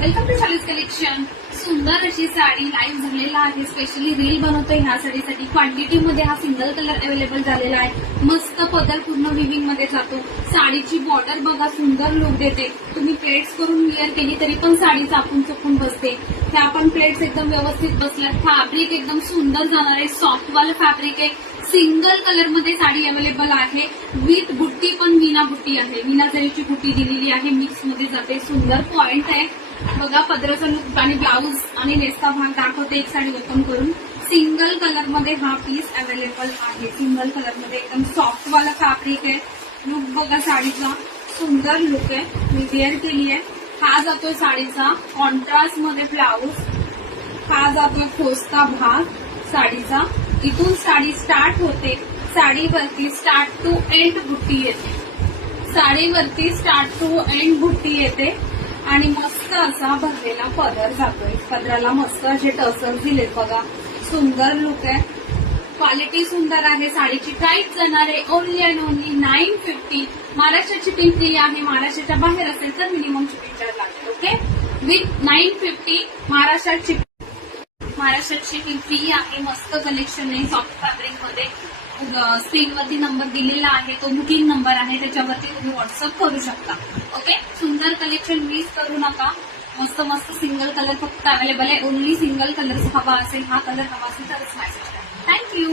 Welcome to शालीज collection. सुंदर अशी sari live झालेला आहे. स्पेशली रील बनवतोय ह्या साडीसाठी. क्वांटिटी मध्ये हा सिंगल कलर अवेलेबल झालेला आहे. मस्त पदर पूर्ण विविंग मध्ये जातो. साडीची बॉर्डर बघा, सुंदर लुक देते. तुम्ही प्लेट्स करून वेअर केली तरी पण साडी चापून चुकून बसते. ह्या पण प्लेट्स एकदम व्यवस्थित बसल्यात. फॅब्रिक एकदम सुंदर जाणार आहे. सॉफ्ट वाला फॅब्रिक आहे. सिंगल कलर मध्ये साडी अवेलेबल आहे. विथ बुट्टी पण मीना बुट्टी आहे. मीना जरीची बुट्टी दिलेली आहे. मिक्स मध्ये जाते. सुंदर पॉइंट आहे बघा. पदराचा लुक आणि ब्लाऊज आणि नेसचा भाग दाखवते. एक साडी ओपन करून. सिंगल कलर मध्ये हा पीस अवेलेबल आहे. सिंगल कलर मध्ये एकदम सॉफ्ट वाला फॅब्रिक आहे. लुक बघा साडीचा, सुंदर लुक आहे. मी वेअर केली आहे. हा जातोय साडीचा कॉन्ट्रास्ट मध्ये ब्लाऊज. हा जातोय खोसता भाग साडीचा. इथून साडी स्टार्ट होते. साडीवरती स्टार्ट टू एंड बुट्टी येते. साडीवरती स्टार्ट टू एंड बुट्टी येते आणि मस्त असा भरलेला पदर जातोय. पदराला मस्त असे टसर दिलेत बघा. सुंदर लुक आहे. क्वालिटी सुंदर आहे. साडीची प्राइस जाणार आहे ओनली अँड ओनली 950. महाराष्ट्राची शिपिंग फ्री आहे. महाराष्ट्राच्या बाहेर असेल तर मिनिमम शिपिंग चार्ज लागेल. ओके, विथ 950 महाराष्ट्रात शिपिंग फ्री आहे. मस्त कलेक्शन आहे सॉफ्ट फॅब्रिक मध्ये. स्क्रीनवरती नंबर दिलेला आहे, तो बुकिंग नंबर आहे. त्याच्यावरती तुम्ही व्हॉट्सअप करू शकता. ओके, सुंदर कलेक्शन मिस करू नका. मस्त मस्त सिंगल कलर फक्त अवेलेबल आहे. ओनली सिंगल कलर हवा असेल, हा कलर हवा असेल तरच मॅसेज करा. थँक्यू.